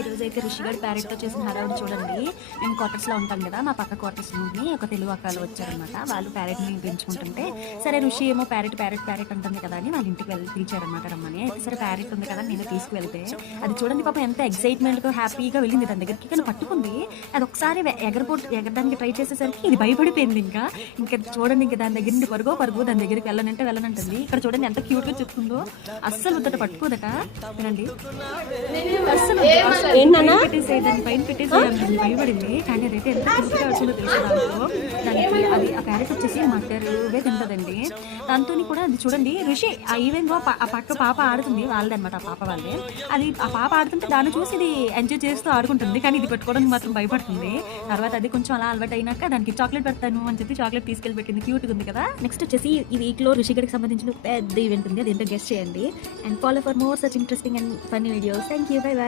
ఈరోజు అయితే రిషిగడ్ ప్యారెట్తో చేసిన హడావుడి చూడండి. మేము క్వార్టర్స్లో ఉంటాం కదా, మా పక్క క్వార్టర్స్ నుండి ఒక తెలుగు అక్కలు వచ్చారనమాట. వాళ్ళు ప్యారెట్ని పెంచుకుంటుంటే సరే ఋషి ఏమో ప్యారెట్ ప్యారెట్ ప్యారెట్ అంటుంది కదా అని వాళ్ళ ఇంటికి వెళ్ళి పిలిచారనమాట రమ్మని. అయితే సరే ప్యారెట్ ఉంది కదా నేను తీసుకువెళ్తే అది చూడండి పాపం ఎంత ఎక్సైట్మెంట్గా హ్యాపీగా వెళ్ళింది దాని దగ్గరికి. కానీ పట్టుకుంది అది ఒకసారి ఎగరడానికి ట్రై చేసేసరికి ఇది భయపడిపోయింది. ఇంకా చూడండి ఇంకా దాని దగ్గర నుండి పరుగు దాని దగ్గరికి వెళ్ళనంటుంది. ఇక్కడ చూడండి ఎంత క్యూట్గా చెప్తుందో. అస్సలు ఉద్దట పట్టుకోదట వినండి. అస్సలు పెట్టేసే దాని పైన పెట్టేసేయాలి భయపడింది. కానీ అదైతే ఎంత క్యూట్గా వచ్చిందో తెలుసు. దానికి అది ఆ ప్యారెట్ వచ్చేసి మటరువే తింటదండి. దాంతో కూడా అది చూడండి ఋషి ఆ ఈవెన్ ఆ పక్క పాప ఆడుతుంది వాళ్ళదే అనమాట. ఆ పాప వాళ్ళే అది ఆ పాప ఆడుతుంటే దాన్ని చూసి ఇది ఎంజాయ్ చేస్తూ ఆడుకుంటుంది. కానీ ఇది పెట్టుకోవడానికి మాత్రం భయపడుతుంది. తర్వాత అది కొంచెం అలా అలవాటు అయినాక దానికి చాక్లెట్ పెడతాను అని చెప్పి చాక్లెట్ తీసుకెళ్ళి పెట్టింది. క్యూట్గా ఉంది కదా. నెక్స్ట్ వచ్చేసి ఈ వీక్లో రిషిగడ్కి సంబంధించిన పెద్ద ఈవెంట్ ఉంది. అది ఏంటో గెస్ట్ చేయండి. And follow for more such interesting and funny videos. Thank you. By by.